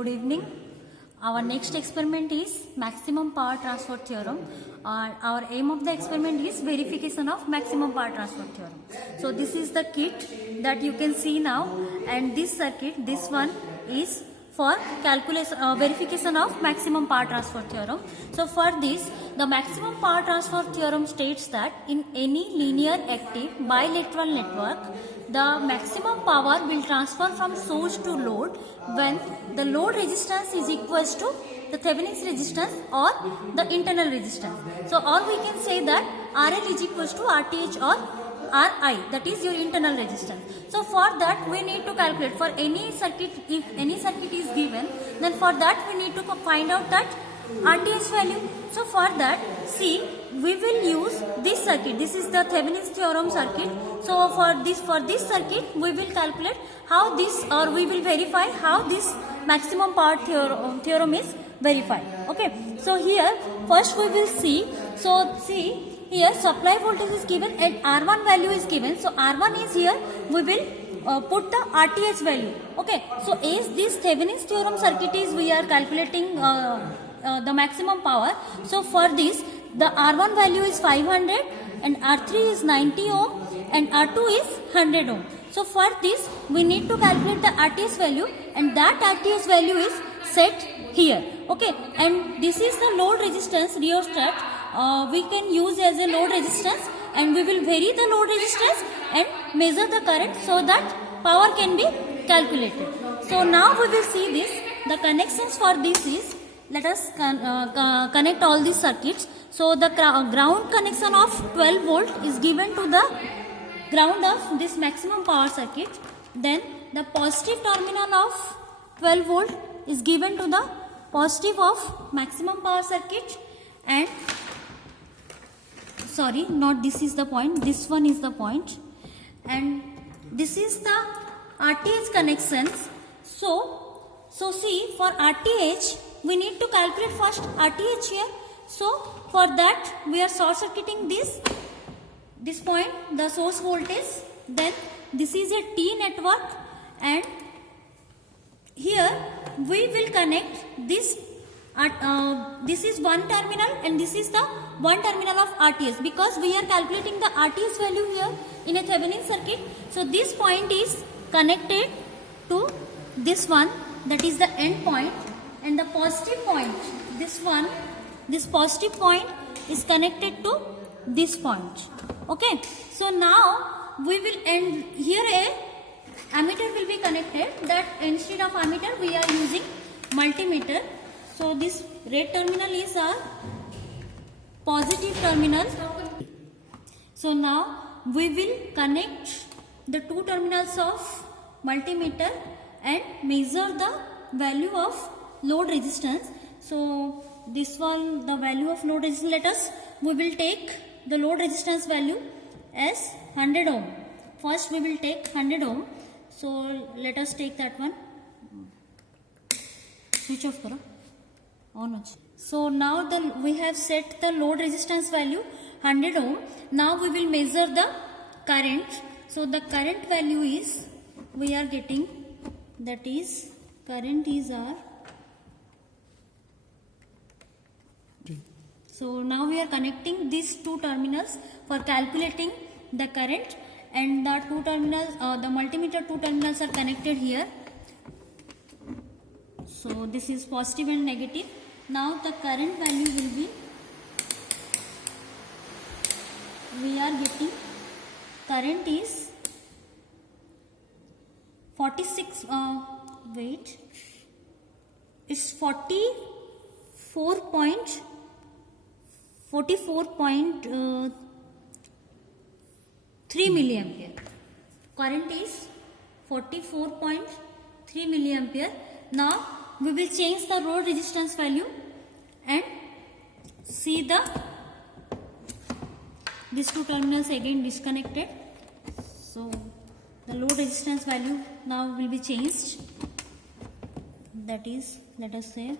Good evening. Our next experiment is maximum power transfer theorem. Our aim of the experiment is verification of maximum power transfer theorem. So this is the kit that you can see now, and this circuit, this one is for calculation verification of maximum power transfer theorem. So for this, the maximum power transfer theorem states that in any linear active bilateral network, the maximum power will transfer from source to load when the load resistance is equal to the Thevenin's resistance or the internal resistance. So or we can say that RL is equal to RTh or Ri, that is your internal resistance. So for that we need to calculate for any circuit. If any circuit is given, then for that we need to find out that RTh value. So for that, see, we will use this circuit. This is the Thevenin's theorem circuit. So for this circuit we will calculate how this, or we will verify how this maximum power theorem is verified. Okay, so here first we will see. So see, here supply voltage is given and R1 value is given. So R1 is here, we will put the RTh value. Okay, so as this Thevenin's theorem circuit is, we are calculating the maximum power. So for this, the R1 value is 500 and R3 is 90 ohm and R2 is 100 ohm. So for this, we need to calculate the RTh value, and that RTh value is set here. Okay, and this is the load resistance rheostat. We can use as a load resistance, and we will vary the load resistance and measure the current so that power can be calculated. So now we will see this. The connections for this is, let us connect all these circuits. So the ground connection of 12 volt is given to the ground of this maximum power circuit. Then the positive terminal of 12 volt is given to the positive of maximum power circuit, and sorry, not this is the point, this one is the point, and this is the RTh connections. So see, for RTh we need to calculate first RTh here. So for that we are short circuiting this point, the source voltage. Then this is a T network, and here we will connect this. This is one terminal and this is the one terminal of RTh, because we are calculating the RTh value here in a Thevenin circuit. So this point is connected to this one, that is the end point, and the positive point, this one, this positive point is connected to this point. Okay, so now we will end here, a ammeter will be connected, that instead of ammeter we are using multimeter. So this red terminal is our positive terminal. So now we will connect the two terminals of multimeter and measure the value of load resistance. So this one, the value of load resistance, we will take the load resistance value as 100 ohm. First we will take 100 ohm. So let us take that one. Switch off karo. On. So now we have set the load resistance value 100 ohm. Now we will measure the current. So the current value is, we are getting, that is, current is our. So now we are connecting these two terminals for calculating the current, and the two terminals, the multimeter two terminals are connected here. So this is positive and negative. Now the current value will be, we are getting, current is 46, it's 44.3 milliampere. Current is 44.3 milliampere. Now we will change the load resistance value and see these two terminals again disconnected. So the load resistance value now will be changed. That is, let us say,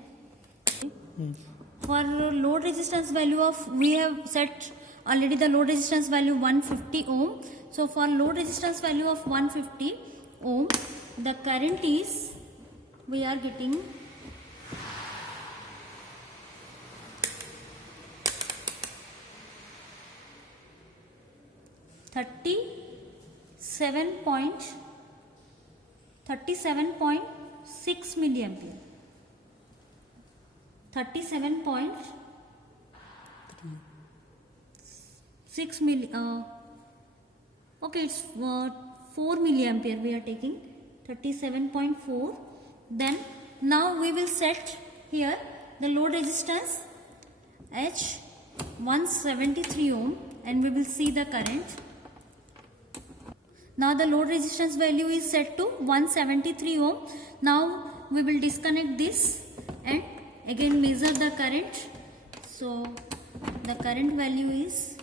for load resistance value of, we have set already the load resistance value 150 ohm. So for load resistance value of 150 ohm, the current is, we are getting 37.6 milliampere. 37.6 milli. Okay, it's 4 milliampere we are taking. 37.4. Then now we will set here the load resistance H 173 ohm, and we will see the current. Now the load resistance value is set to 173 ohm. Now we will disconnect this and again measure the current. So the current value is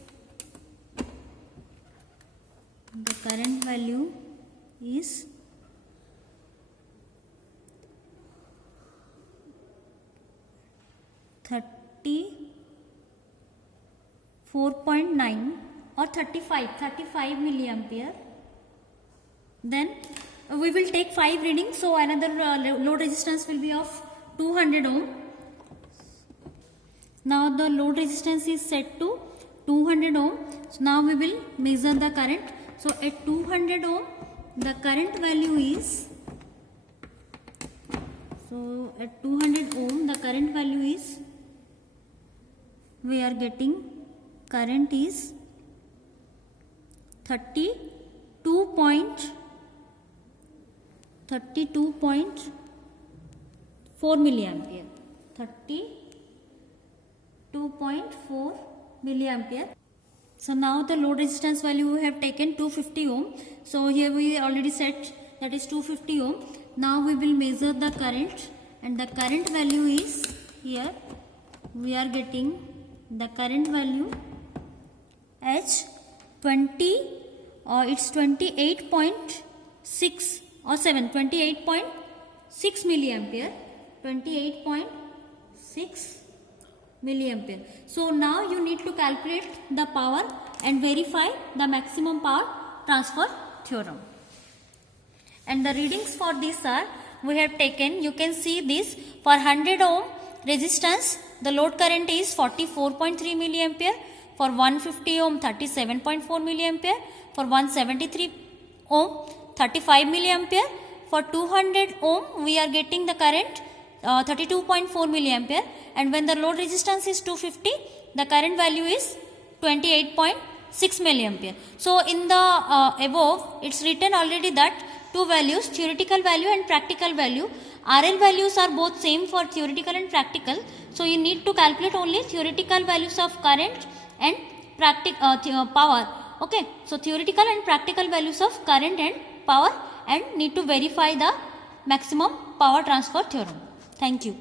34.9 or 35 milliampere. Then we will take 5 readings, so another load resistance will be of 200 ohm. Now the load resistance is set to 200 ohm. So now we will measure the current. So at 200 ohm the current value is, so at 200 ohm the current value is, we are getting current is 32.4 milliampere. 32.4 milliampere. So now the load resistance value we have taken 250 ohm. So here we already set that is 250 ohm. Now we will measure the current, and the current value is, here we are getting the current value H 20 or it's 28.6 or 7, 28.6 milliampere. 28.6 milliampere. So now you need to calculate the power and verify the maximum power transfer theorem. And the readings for this are, we have taken, you can see this, for 100 ohm resistance the load current is 44.3 milliampere, for 150 ohm 37.4 milliampere, for 173 ohm 35 milliampere, for 200 ohm we are getting the current 32.4 milliampere, and when the load resistance is 250 the current value is 28.6 milliampere. So in the above it's written already that two values, theoretical value and practical value. RL values are both same for theoretical and practical, so you need to calculate only theoretical values of current and power. Okay, so theoretical and practical values of current and power, and need to verify the maximum power transfer theorem. Thank you.